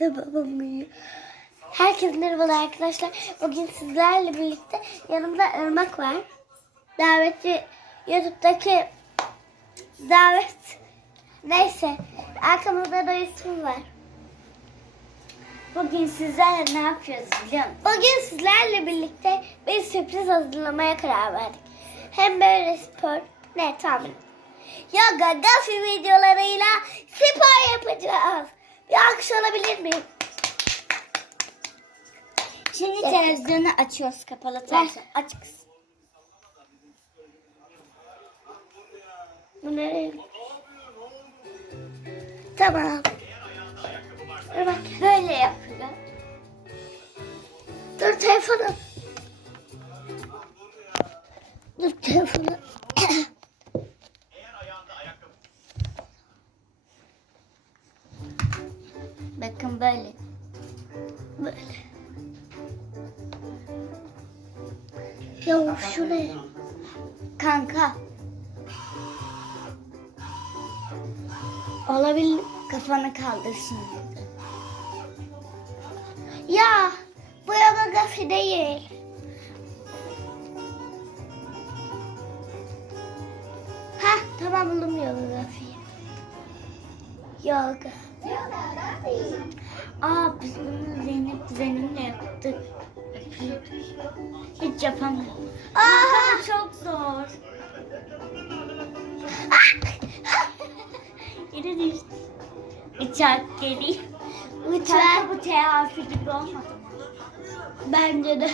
de babam uyuyor. Herkese merhabalar arkadaşlar. Bugün sizlerle birlikte yanımda Irmak var. Davetçi YouTube'daki davet neyse arkamızda da Yusuf var. Bugün sizlerle ne yapıyoruz biliyor musun? Bugün sizlerle birlikte bir sürpriz hazırlamaya karar verdik. Hem böyle spor ne tahmin Yoga, gafi videolarıyla spor alkış alabilir miyim? Şimdi Evet. televizyonu açıyoruz kapalı televizyon. Aç kız. Bu nereye? Tamam. Dur bak. Böyle yapıyor. Dur telefonu. Dur telefonu. Bakın böyle. Böyle. Ya şu ne? Kanka Olabilir. kafanı kaldırsın dedi. Ya bu yoga değil. Hah tamam buldum yoga gafiyi. Yoga. Aa biz bunu Zeynep kuzenimle yaptık. Hiç yapamadım. Aa! Çok zor. Yine düştü. Uçak geliyor. Uçak. Bu T harfi gibi olmadı? Bence de.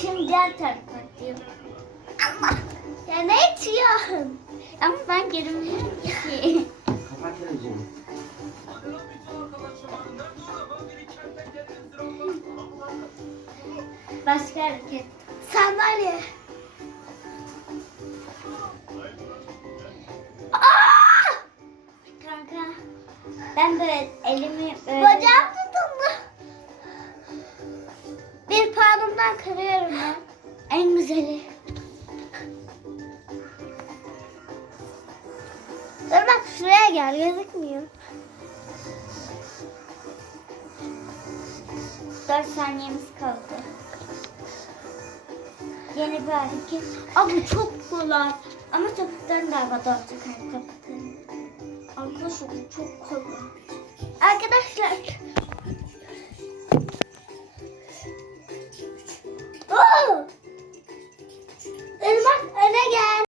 Şimdi diğer tarafa diyor. Ya ne içiyorsun? Ama ben görünmüyorum ki. Televizyonu. Başka hareket. Sandalye. Aa! Kanka ben böyle elimi böyle... Bacağım tutuldu. Bir puanımdan kırıyorum ben. En güzeli. Şuraya gel gözükmüyor. 4 saniyemiz kaldı. Yeni bir hareket. Aa bu çok kolay. Ama topukların da havada olacak. Hani topukların. Arkadaşlar bu çok kolay. Arkadaşlar.